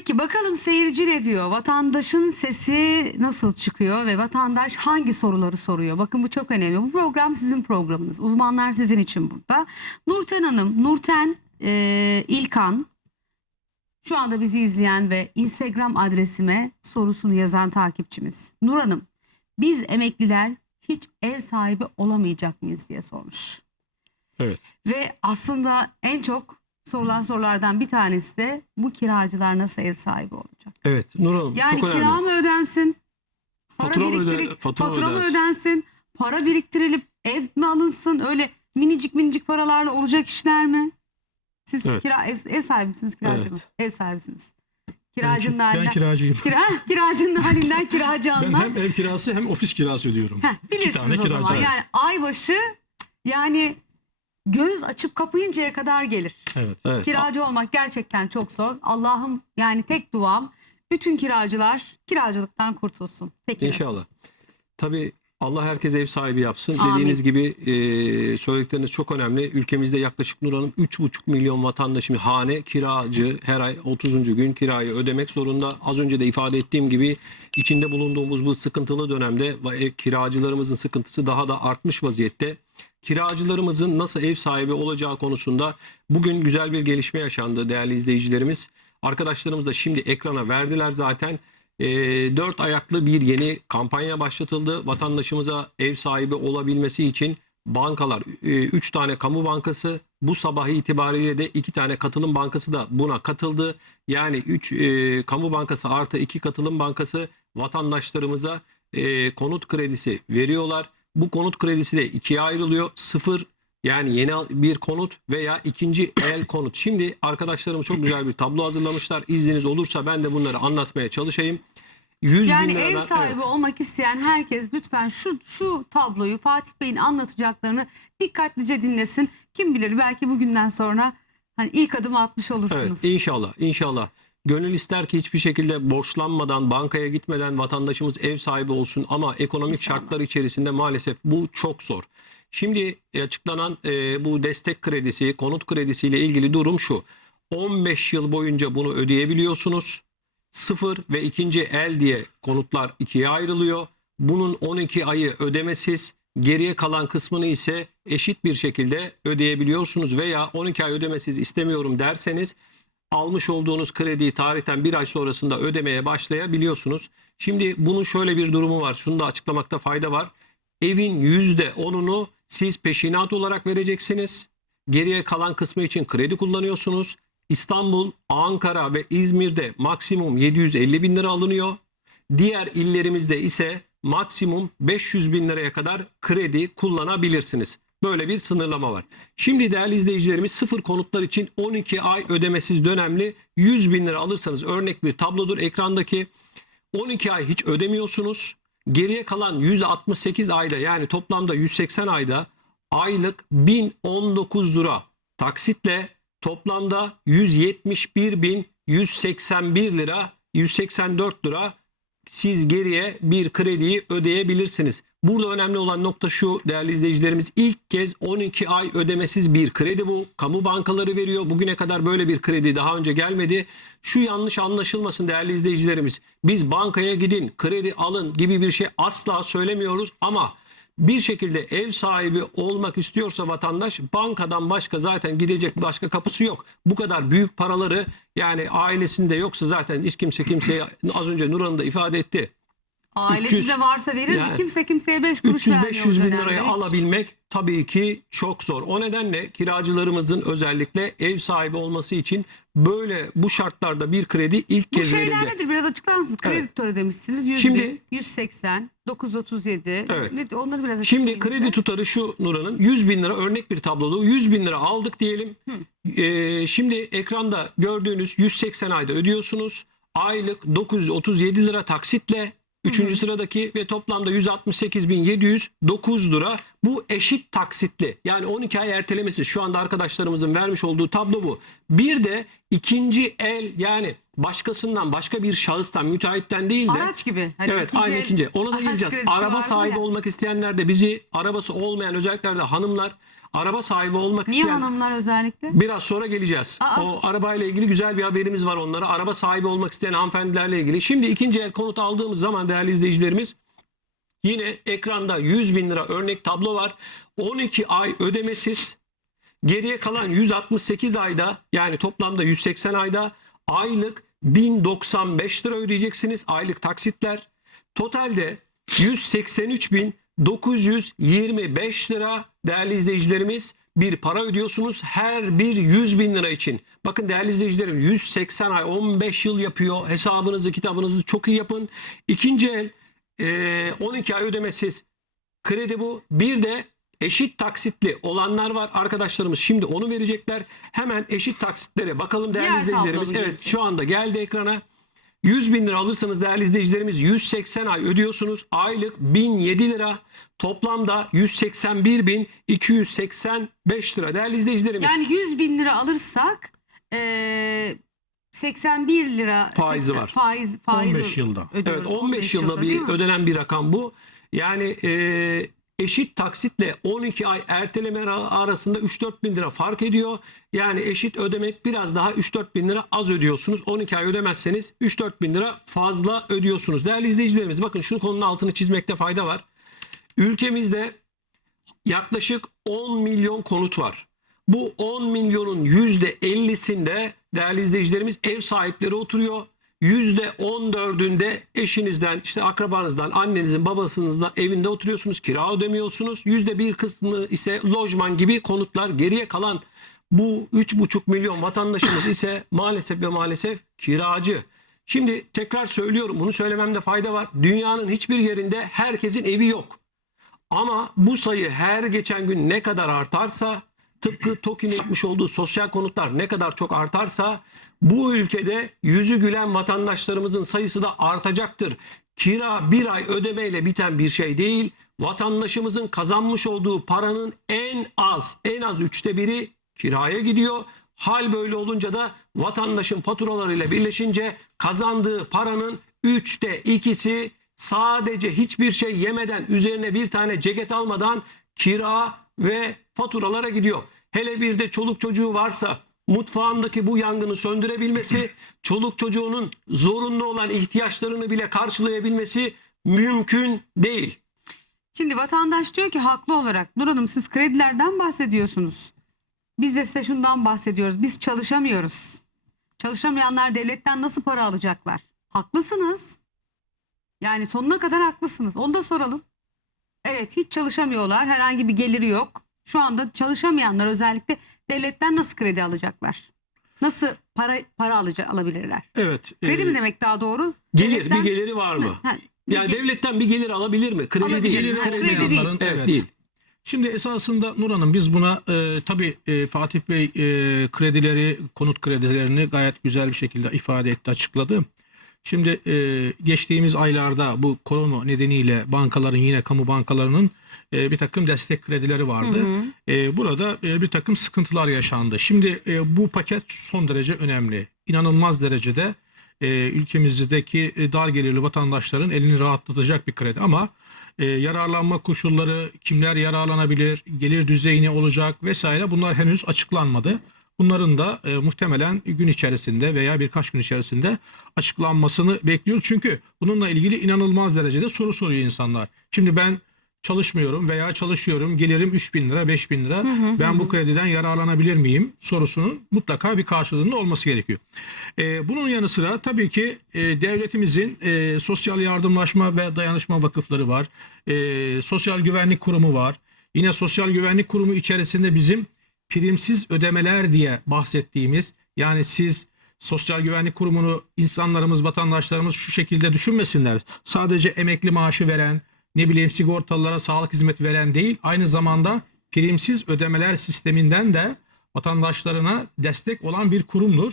Peki bakalım seyirci ne diyor? Vatandaşın sesi nasıl çıkıyor ve vatandaş hangi soruları soruyor? Bakın bu çok önemli. Bu program sizin programınız. Uzmanlar sizin için burada. Nurten Hanım, Nurten e, İlkan şu anda bizi izleyen ve Instagram adresime sorusunu yazan takipçimiz. Nur Hanım, biz emekliler hiç ev sahibi olamayacak mıyız diye sormuş. Evet. Ve aslında en çok sorulan sorulardan bir tanesi de bu kiracılar nasıl ev sahibi olacak? Evet Nur Hanım Yani çok kira önemli. mı ödensin? Para Fatura mı öde- biriktirip- fatura mı ödensin? ödensin? Para biriktirilip ev mi alınsın? Öyle minicik minicik paralarla olacak işler mi? Siz Evet. kira ev, ev sahibi misiniz, kiracı Evet. mı? Ev sahibisiniz. Ben, Kiracının ben halinden, kiracıyım. kira, kiracının halinden kiracı Ben anlar. hem ev kirası hem ofis kirası ödüyorum. Heh, İki bilirsiniz tane o kiracı zaman. var. Yani ay başı yani göz açıp kapayıncaya kadar gelir. Evet. Evet. Kiracı olmak gerçekten çok zor. Allah'ım yani tek duam bütün kiracılar kiracılıktan kurtulsun. Peki? İnşallah. Tabii Allah herkes ev sahibi yapsın. Amin. Dediğiniz gibi e, söyledikleriniz çok önemli. Ülkemizde yaklaşık Nur Hanım 3,5 milyon vatandaşımız hane kiracı her ay 30. gün kirayı ödemek zorunda. Az önce de ifade ettiğim gibi içinde bulunduğumuz bu sıkıntılı dönemde e, kiracılarımızın sıkıntısı daha da artmış vaziyette. Kiracılarımızın nasıl ev sahibi olacağı konusunda bugün güzel bir gelişme yaşandı değerli izleyicilerimiz. Arkadaşlarımız da şimdi ekrana verdiler zaten. E, dört ayaklı bir yeni kampanya başlatıldı. Vatandaşımıza ev sahibi olabilmesi için bankalar, e, üç tane kamu bankası bu sabah itibariyle de iki tane katılım bankası da buna katıldı. Yani üç e, kamu bankası artı iki katılım bankası vatandaşlarımıza e, konut kredisi veriyorlar. Bu konut kredisi de ikiye ayrılıyor. Sıfır yani yeni bir konut veya ikinci el konut. Şimdi arkadaşlarım çok güzel bir tablo hazırlamışlar. İzniniz olursa ben de bunları anlatmaya çalışayım. 100 Yani bin ev liradan, sahibi evet. olmak isteyen herkes lütfen şu şu tabloyu Fatih Bey'in anlatacaklarını dikkatlice dinlesin. Kim bilir belki bugünden sonra hani ilk adımı atmış olursunuz. Evet inşallah inşallah. Gönül ister ki hiçbir şekilde borçlanmadan bankaya gitmeden vatandaşımız ev sahibi olsun ama ekonomik İnşallah. şartlar içerisinde maalesef bu çok zor. Şimdi açıklanan e, bu destek kredisi, konut kredisiyle ilgili durum şu. 15 yıl boyunca bunu ödeyebiliyorsunuz. Sıfır ve ikinci el diye konutlar ikiye ayrılıyor. Bunun 12 ayı ödemesiz, geriye kalan kısmını ise eşit bir şekilde ödeyebiliyorsunuz veya 12 ay ödemesiz istemiyorum derseniz almış olduğunuz krediyi tarihten bir ay sonrasında ödemeye başlayabiliyorsunuz. Şimdi bunun şöyle bir durumu var. Şunu da açıklamakta fayda var. Evin %10'unu siz peşinat olarak vereceksiniz. Geriye kalan kısmı için kredi kullanıyorsunuz. İstanbul, Ankara ve İzmir'de maksimum 750 bin lira alınıyor. Diğer illerimizde ise maksimum 500 bin liraya kadar kredi kullanabilirsiniz. Böyle bir sınırlama var. Şimdi değerli izleyicilerimiz sıfır konutlar için 12 ay ödemesiz dönemli 100 bin lira alırsanız örnek bir tablodur ekrandaki 12 ay hiç ödemiyorsunuz. Geriye kalan 168 ayda yani toplamda 180 ayda aylık 1019 lira. Taksitle toplamda 171.181 lira 184 lira siz geriye bir krediyi ödeyebilirsiniz. Burada önemli olan nokta şu değerli izleyicilerimiz ilk kez 12 ay ödemesiz bir kredi bu. Kamu bankaları veriyor. Bugüne kadar böyle bir kredi daha önce gelmedi. Şu yanlış anlaşılmasın değerli izleyicilerimiz. Biz bankaya gidin, kredi alın gibi bir şey asla söylemiyoruz ama bir şekilde ev sahibi olmak istiyorsa vatandaş bankadan başka zaten gidecek başka kapısı yok. Bu kadar büyük paraları yani ailesinde yoksa zaten hiç kimse kimseye az önce Nur Hanım da ifade etti. Ailesi 300 de varsa verir mi? yani Kimse kimseye 5 kuruş vermiyor 300-500 o bin dönemde liraya hiç. alabilmek tabii ki çok zor. O nedenle kiracılarımızın özellikle ev sahibi olması için böyle bu şartlarda bir kredi ilk Bu kez şeyler verildi. nedir? Biraz açıklar mısınız? Kredi Evet. tutarı demişsiniz. 100 Şimdi- bin, 180, 937. Evet. Ne- Onları biraz Şimdi kredi bize. tutarı şu Nur Hanım 100 bin lira örnek bir tabloda 100 bin lira aldık diyelim. Ee, şimdi ekranda gördüğünüz 180 ayda ödüyorsunuz. Aylık 937 lira taksitle. Üçüncü sıradaki ve toplamda 168.709 lira bu eşit taksitli. Yani 12 ay ertelemesi şu anda arkadaşlarımızın vermiş olduğu tablo bu. Bir de ikinci el yani başkasından başka bir şahıstan müteahhitten değil de Araç gibi. Hani evet ikinci aynı el- ikinci. Ona da araç geleceğiz. kredisi Araba vardı sahibi ya. olmak isteyenler de bizi arabası olmayan özellikle de hanımlar araba sahibi olmak Niye isteyen hanımlar özellikle? Biraz sonra geleceğiz. Aa. O arabayla ilgili güzel bir haberimiz var onlara. Araba sahibi olmak isteyen hanımefendilerle ilgili. Şimdi ikinci el konut aldığımız zaman değerli izleyicilerimiz yine ekranda 100 bin lira örnek tablo var. 12 ay ödemesiz. Geriye kalan 168 ayda yani toplamda 180 ayda aylık 1095 lira ödeyeceksiniz. Aylık taksitler. Totalde 183.925 lira değerli izleyicilerimiz bir para ödüyorsunuz her bir 100 bin lira için. Bakın değerli izleyicilerim 180 ay 15 yıl yapıyor. Hesabınızı kitabınızı çok iyi yapın. İkinci el eee, 12 ay ödemesiz kredi bu. Bir de eşit taksitli olanlar var. Arkadaşlarımız şimdi onu verecekler. Hemen eşit taksitlere bakalım değerli Diğer izleyicilerimiz. Evet şu anda geldi ekrana. 100 bin lira alırsanız değerli izleyicilerimiz 180 ay ödüyorsunuz. Aylık 1007 lira. Toplamda 181 bin 285 lira değerli izleyicilerimiz. Yani 100 bin lira alırsak eee 81 lira Faizi 80 var. Faiz, faiz 15 yılda. ödüyoruz. Evet 15 yılda değil bir ödenen bir rakam bu. Yani e, eşit taksitle 12 ay erteleme ara- arasında 3-4 bin lira fark ediyor. Yani eşit ödemek biraz daha 3-4 bin lira az ödüyorsunuz. 12 ay ödemezseniz 3-4 bin lira fazla ödüyorsunuz. Değerli izleyicilerimiz bakın şu konunun altını çizmekte fayda var. Ülkemizde yaklaşık 10 milyon konut var. Bu 10 milyonun %50'sinde değerli izleyicilerimiz ev sahipleri oturuyor. %14'ünde eşinizden, işte akrabanızdan, annenizin, babasınızdan evinde oturuyorsunuz, kira ödemiyorsunuz. %1 kısmı ise lojman gibi konutlar. Geriye kalan bu 3,5 milyon vatandaşımız ise maalesef ve maalesef kiracı. Şimdi tekrar söylüyorum, bunu söylememde fayda var. Dünyanın hiçbir yerinde herkesin evi yok. Ama bu sayı her geçen gün ne kadar artarsa tıpkı TOKİ'nin yapmış olduğu sosyal konutlar ne kadar çok artarsa bu ülkede yüzü gülen vatandaşlarımızın sayısı da artacaktır. Kira bir ay ödemeyle biten bir şey değil. Vatandaşımızın kazanmış olduğu paranın en az en az üçte biri kiraya gidiyor. Hal böyle olunca da vatandaşın faturalarıyla birleşince kazandığı paranın üçte ikisi sadece hiçbir şey yemeden üzerine bir tane ceket almadan kira ve faturalara gidiyor. Hele bir de çoluk çocuğu varsa mutfağındaki bu yangını söndürebilmesi, çoluk çocuğunun zorunlu olan ihtiyaçlarını bile karşılayabilmesi mümkün değil. Şimdi vatandaş diyor ki haklı olarak Nur Hanım siz kredilerden bahsediyorsunuz. Biz de size şundan bahsediyoruz. Biz çalışamıyoruz. Çalışamayanlar devletten nasıl para alacaklar? Haklısınız. Yani sonuna kadar haklısınız. Onu da soralım. Evet hiç çalışamıyorlar. Herhangi bir geliri yok. Şu anda çalışamayanlar özellikle devletten nasıl kredi alacaklar? Nasıl para para alacak alabilirler? Evet. Kredi e, mi demek daha doğru? Gelir Devletten- bir geliri var mı? Ha, Yani ge- devletten bir gelir alabilir mi? Kredi Alabilir. değil. geliri Ha, Kredi kredi değil. Evet, evet. değil. Şimdi esasında Nur Hanım biz buna e, tabii e, Fatih Bey e, kredileri, konut kredilerini gayet güzel bir şekilde ifade etti, açıkladı. Şimdi e, geçtiğimiz aylarda bu korona nedeniyle bankaların yine kamu bankalarının e, bir takım destek kredileri vardı. Hı hı. E, burada e, bir takım sıkıntılar yaşandı. Şimdi e, bu paket son derece önemli. İnanılmaz derecede e, ülkemizdeki e, dar gelirli vatandaşların elini rahatlatacak bir kredi ama e, yararlanma koşulları, kimler yararlanabilir, gelir düzeyi ne olacak vesaire bunlar henüz açıklanmadı. Bunların da e, muhtemelen gün içerisinde veya birkaç gün içerisinde açıklanmasını bekliyoruz. Çünkü bununla ilgili inanılmaz derecede soru soruyor insanlar. Şimdi ben çalışmıyorum veya çalışıyorum gelirim 3 bin lira 5 bin lira ben bu krediden yararlanabilir miyim sorusunun mutlaka bir karşılığında olması gerekiyor. E, bunun yanı sıra tabii ki e, devletimizin e, sosyal yardımlaşma ve dayanışma vakıfları var. E, sosyal güvenlik kurumu var. Yine sosyal güvenlik kurumu içerisinde bizim primsiz ödemeler diye bahsettiğimiz yani siz sosyal güvenlik kurumunu insanlarımız, vatandaşlarımız şu şekilde düşünmesinler. Sadece emekli maaşı veren, ne bileyim sigortalılara sağlık hizmeti veren değil, aynı zamanda primsiz ödemeler sisteminden de vatandaşlarına destek olan bir kurumdur.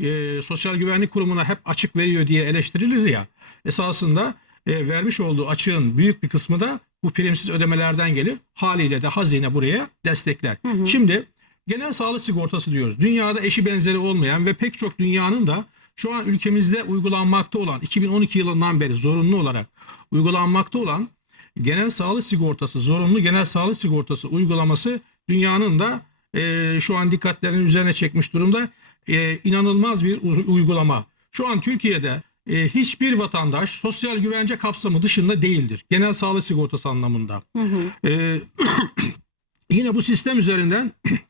Ee, sosyal güvenlik kurumuna hep açık veriyor diye eleştirilir ya. Esasında e, vermiş olduğu açığın büyük bir kısmı da bu primsiz ödemelerden gelir. Haliyle de hazine buraya destekler. Şimdi genel sağlık sigortası diyoruz. Dünyada eşi benzeri olmayan ve pek çok dünyanın da Şu an ülkemizde uygulanmakta olan 2012 yılından beri zorunlu olarak uygulanmakta olan genel sağlık sigortası, zorunlu genel sağlık sigortası uygulaması dünyanın da e, şu an dikkatlerinin üzerine çekmiş durumda. E, inanılmaz bir uygulama. Şu an Türkiye'de e, hiçbir vatandaş sosyal güvence kapsamı dışında değildir. Genel sağlık sigortası anlamında. Hı hı. E, yine bu sistem üzerinden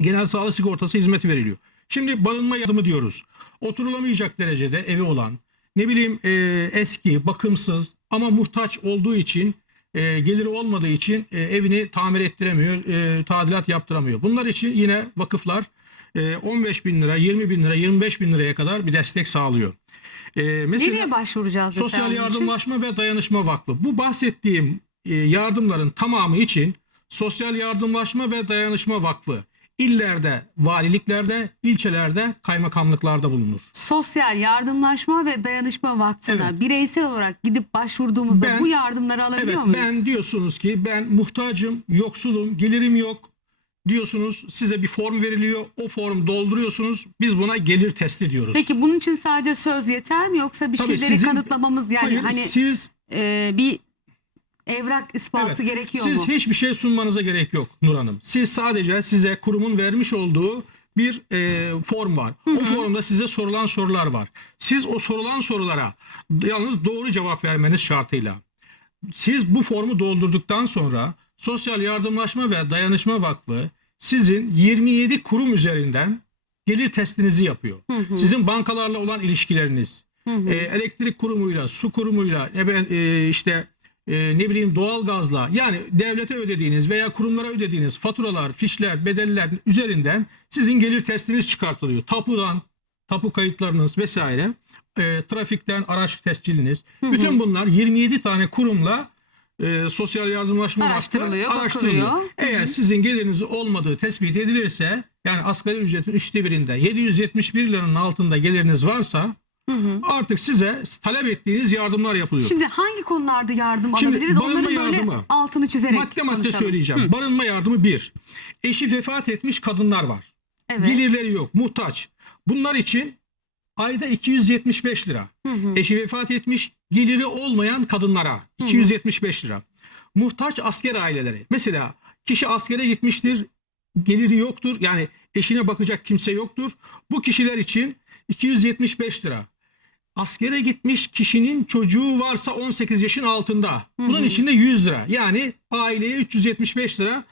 genel sağlık sigortası hizmeti veriliyor. Şimdi barınma yardımı diyoruz. Oturulamayacak derecede evi olan, ne bileyim e, eski, bakımsız ama muhtaç olduğu için, e, geliri olmadığı için e, evini tamir ettiremiyor, e, tadilat yaptıramıyor. Bunlar için yine vakıflar e, 15 bin lira, 20 bin lira, 25 bin liraya kadar bir destek sağlıyor. E, mesela, Nereye başvuracağız Sosyal bunun için? Yardımlaşma ve Dayanışma Vakfı. Bu bahsettiğim e, yardımların tamamı için Sosyal Yardımlaşma ve Dayanışma Vakfı illerde, valiliklerde, ilçelerde, kaymakamlıklarda bulunur. Sosyal Yardımlaşma ve Dayanışma Vakfı'na Evet. bireysel olarak gidip başvurduğumuzda Ben- bu yardımları alabiliyor Evet muyuz? ben diyorsunuz ki ben muhtacım, yoksulum, gelirim yok diyorsunuz. Size bir form veriliyor. O form dolduruyorsunuz. Biz buna gelir testi diyoruz. Peki bunun için sadece söz yeter mi yoksa bir Tabii şeyleri sizin- kanıtlamamız yani Hayır, hani siz e, bir evrak ispatı Evet. gerekiyor Siz mu? hiçbir şey sunmanıza gerek yok Nur Hanım. Siz sadece size kurumun vermiş olduğu bir e, form var. O formda size sorulan sorular var. Siz o sorulan sorulara yalnız doğru cevap vermeniz şartıyla. Siz bu formu doldurduktan sonra Sosyal Yardımlaşma ve Dayanışma Vakfı sizin 27 kurum üzerinden gelir testinizi yapıyor. Sizin bankalarla olan ilişkileriniz, e, elektrik kurumuyla, su kurumuyla, e, ben, e, işte e, ne bileyim doğalgazla yani devlete ödediğiniz veya kurumlara ödediğiniz faturalar, fişler, bedeller üzerinden sizin gelir testiniz çıkartılıyor. Tapudan, tapu kayıtlarınız vesaire, e, trafikten araç tesciliniz. Bütün bunlar 27 tane kurumla e, sosyal yardımlaşma Araştırılıyor, araştırılıyor. bakılıyor. Eğer sizin geliriniz olmadığı tespit edilirse yani asgari ücretin üçte birinde 771 liranın altında geliriniz varsa Hı hı. artık size talep ettiğiniz yardımlar yapılıyor. Şimdi hangi konularda yardım Şimdi alabiliriz? barınma Onların böyle yardımı. altını çizerek madde madde konuşalım. söyleyeceğim. Hı, Barınma yardımı bir. Eşi vefat etmiş kadınlar var. evet. Gelirleri yok, muhtaç. Bunlar için ayda 275 lira. Hı hı. Eşi vefat etmiş, geliri olmayan kadınlara 275 lira. Muhtaç asker aileleri. Mesela kişi askere gitmiştir, geliri yoktur. Yani eşine bakacak kimse yoktur. Bu kişiler için 275 lira. Askere gitmiş kişinin çocuğu varsa 18 yaşın altında. Bunun hı. için de 100 lira. Yani aileye 375 lira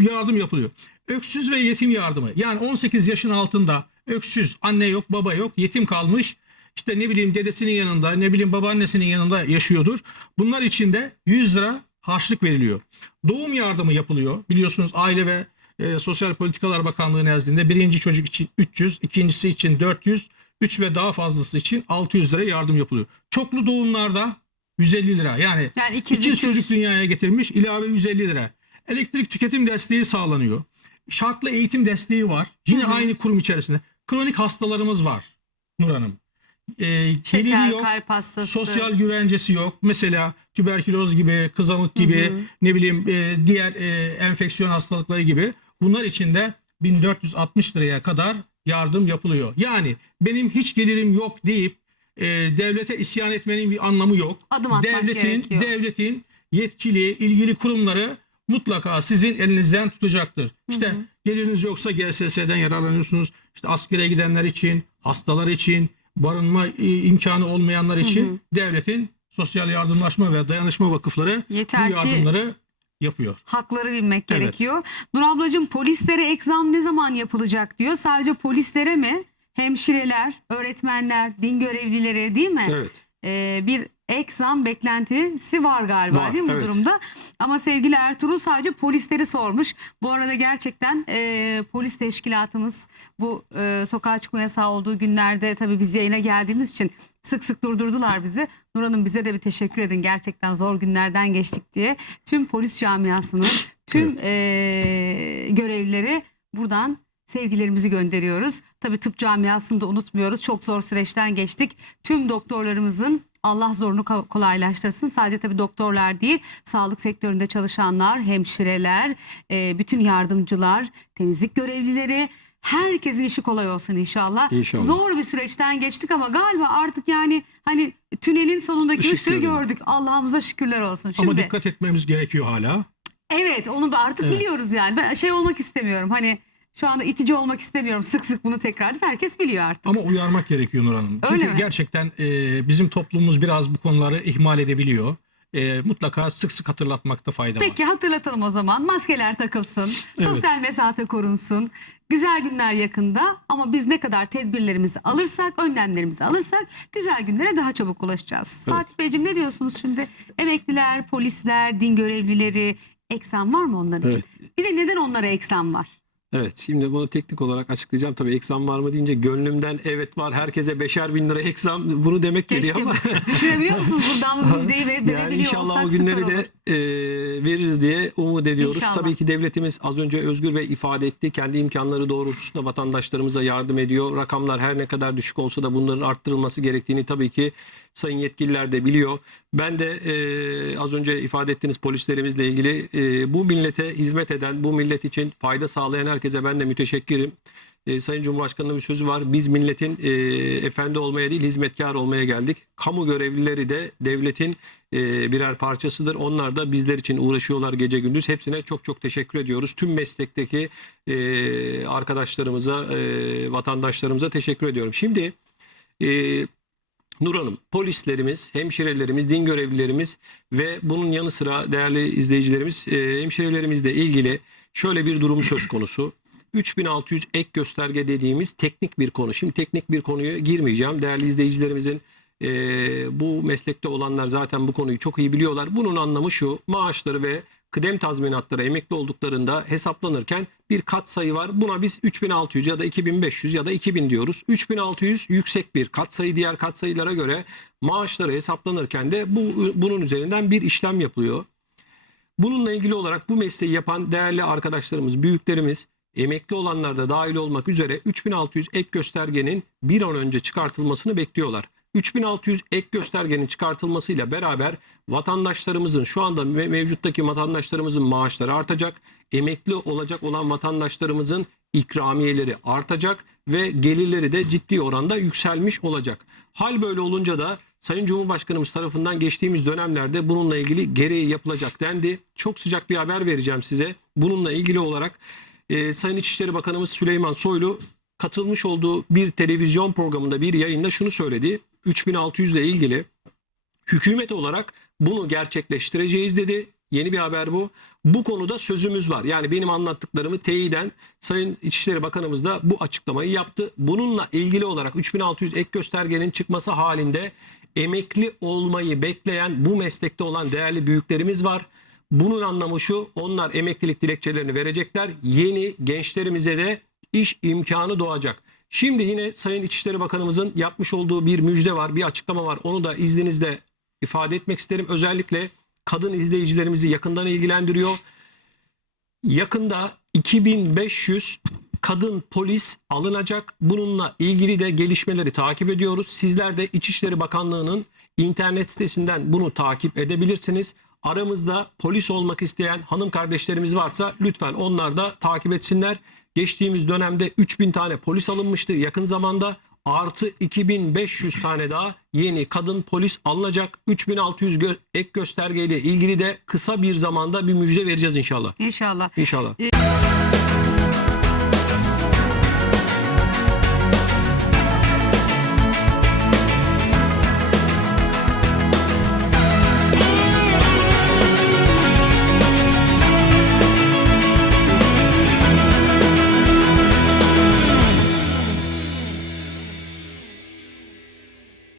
yardım yapılıyor. Öksüz ve yetim yardımı. Yani 18 yaşın altında öksüz, anne yok, baba yok, yetim kalmış. İşte ne bileyim dedesinin yanında, ne bileyim babaannesinin yanında yaşıyordur. Bunlar için de 100 lira harçlık veriliyor. Doğum yardımı yapılıyor. Biliyorsunuz Aile ve e, Sosyal Politikalar Bakanlığı nezdinde birinci çocuk için 300, ikincisi için 400, 3 ve daha fazlası için 600 lira yardım yapılıyor. Çoklu doğumlarda 150 lira. Yani Yani ikiz, İkiz üçüz. çocuk dünyaya getirmiş ilave 150 lira. Elektrik tüketim desteği sağlanıyor. Şartlı eğitim desteği var. Yine Hı hı. aynı kurum içerisinde. Kronik hastalarımız var Nur Hanım. Ee, Şeker, yok. kalp hastası. Sosyal güvencesi yok. Mesela tüberküloz gibi, kızamık gibi, Hı hı. ne bileyim e, diğer e, enfeksiyon hastalıkları gibi. Bunlar için de 1460 liraya kadar yardım yapılıyor. Yani benim hiç gelirim yok deyip e, devlete isyan etmenin bir anlamı yok. Adım atmak devletin gerekiyor. devletin yetkili, ilgili kurumları mutlaka sizin elinizden tutacaktır. İşte hı. geliriniz yoksa GSS'den yararlanıyorsunuz. İşte askere gidenler için, hastalar için, barınma imkanı olmayanlar için devletin sosyal yardımlaşma ve dayanışma vakıfları Yeter bu ki yardımları yapıyor. hakları bilmek Evet. gerekiyor. Nur ablacığım polislere egzam ne zaman yapılacak diyor. Sadece polislere mi? Hemşireler, öğretmenler, din görevlileri değil mi? Evet. Ee, bir egzam beklentisi var galiba Var, değil mi bu evet. durumda? Ama sevgili Ertuğrul sadece polisleri sormuş. Bu arada gerçekten e, polis teşkilatımız bu e, sokağa çıkma yasağı olduğu günlerde tabii biz yayına geldiğimiz için sık sık durdurdular bizi. Nur Hanım bize de bir teşekkür edin. Gerçekten zor günlerden geçtik diye. Tüm polis camiasının tüm e, görevlileri buradan sevgilerimizi gönderiyoruz. Tabii tıp camiasını da unutmuyoruz. Çok zor süreçten geçtik. Tüm doktorlarımızın Allah zorunu ko- kolaylaştırsın. Sadece tabii doktorlar değil, sağlık sektöründe çalışanlar, hemşireler, e, bütün yardımcılar, temizlik görevlileri, Herkesin işi kolay olsun inşallah. İnşallah. Zor bir süreçten geçtik ama galiba artık yani hani tünelin sonundaki ışığı gördük. Allah'ımıza şükürler olsun. Şimdi Ama dikkat etmemiz gerekiyor hala. evet onu da artık Evet. biliyoruz yani. Ben şey olmak istemiyorum. Hani şu anda itici olmak istemiyorum. Sık sık bunu tekrar herkes biliyor artık. Ama uyarmak gerekiyor Nur Hanım. Öyle Çünkü mi? gerçekten e, bizim toplumumuz biraz bu konuları ihmal edebiliyor. E, mutlaka sık sık hatırlatmakta fayda var. Peki hatırlatalım o zaman. Maskeler takılsın, sosyal mesafe korunsun. Güzel günler yakında ama biz ne kadar tedbirlerimizi alırsak, önlemlerimizi alırsak güzel günlere daha çabuk ulaşacağız. Evet. Fatih Beyciğim ne diyorsunuz şimdi? Emekliler, polisler, din görevlileri eksen var mı onların için? Bir de neden onlara eksen var? Evet şimdi bunu teknik olarak açıklayacağım. Tabii eksam var mı deyince gönlümden evet var. Herkese beşer bin lira eksam bunu demek geliyor Keşke ama. düşünebiliyor musunuz buradan bu müjdeyi verip Yani inşallah o günleri de e, veririz diye umut ediyoruz. İnşallah. Tabii ki devletimiz az önce Özgür Bey ifade etti. Kendi imkanları doğrultusunda vatandaşlarımıza yardım ediyor. Rakamlar her ne kadar düşük olsa da bunların arttırılması gerektiğini tabii ki sayın yetkililer de biliyor. Ben de e, az önce ifade ettiğiniz polislerimizle ilgili e, bu millete hizmet eden, bu millet için fayda sağlayan herkese ben de müteşekkirim. E, Sayın Cumhurbaşkanı'nın bir sözü var. Biz milletin e, efendi olmaya değil hizmetkar olmaya geldik. Kamu görevlileri de devletin e, birer parçasıdır. Onlar da bizler için uğraşıyorlar gece gündüz. Hepsine çok çok teşekkür ediyoruz. Tüm meslekteki e, arkadaşlarımıza, e, vatandaşlarımıza teşekkür ediyorum. Şimdi e, Nur Hanım, polislerimiz, hemşirelerimiz, din görevlilerimiz ve bunun yanı sıra değerli izleyicilerimiz, e, hemşirelerimizle ilgili şöyle bir durum söz konusu. 3600 ek gösterge dediğimiz teknik bir konu. Şimdi teknik bir konuya girmeyeceğim. Değerli izleyicilerimizin e, bu meslekte olanlar zaten bu konuyu çok iyi biliyorlar. Bunun anlamı şu, maaşları ve kıdem tazminatları emekli olduklarında hesaplanırken bir kat sayı var. Buna biz 3600 ya da 2500 ya da 2000 diyoruz. 3600 yüksek bir kat sayı diğer kat sayılara göre maaşları hesaplanırken de bu bunun üzerinden bir işlem yapılıyor. Bununla ilgili olarak bu mesleği yapan değerli arkadaşlarımız, büyüklerimiz, emekli olanlar da dahil olmak üzere 3600 ek göstergenin bir an önce çıkartılmasını bekliyorlar. 3600 ek göstergenin çıkartılmasıyla beraber vatandaşlarımızın şu anda me- mevcuttaki vatandaşlarımızın maaşları artacak. Emekli olacak olan vatandaşlarımızın ikramiyeleri artacak ve gelirleri de ciddi oranda yükselmiş olacak. Hal böyle olunca da Sayın Cumhurbaşkanımız tarafından geçtiğimiz dönemlerde bununla ilgili gereği yapılacak dendi. Çok sıcak bir haber vereceğim size. Bununla ilgili olarak e, Sayın İçişleri Bakanımız Süleyman Soylu katılmış olduğu bir televizyon programında bir yayında şunu söyledi. 3600 ile ilgili hükümet olarak bunu gerçekleştireceğiz dedi. Yeni bir haber bu. Bu konuda sözümüz var. Yani benim anlattıklarımı teyiden Sayın İçişleri Bakanımız da bu açıklamayı yaptı. Bununla ilgili olarak 3600 ek göstergenin çıkması halinde emekli olmayı bekleyen bu meslekte olan değerli büyüklerimiz var. Bunun anlamı şu onlar emeklilik dilekçelerini verecekler. Yeni gençlerimize de iş imkanı doğacak. Şimdi yine Sayın İçişleri Bakanımızın yapmış olduğu bir müjde var, bir açıklama var. Onu da izninizle ifade etmek isterim. Özellikle kadın izleyicilerimizi yakından ilgilendiriyor. Yakında 2500 kadın polis alınacak. Bununla ilgili de gelişmeleri takip ediyoruz. Sizler de İçişleri Bakanlığı'nın internet sitesinden bunu takip edebilirsiniz. Aramızda polis olmak isteyen hanım kardeşlerimiz varsa lütfen onlar da takip etsinler. Geçtiğimiz dönemde 3000 tane polis alınmıştı yakın zamanda. Artı 2500 tane daha yeni kadın polis alınacak. 3600 gö- ek göstergeyle ilgili de kısa bir zamanda bir müjde vereceğiz inşallah. İnşallah. İnşallah.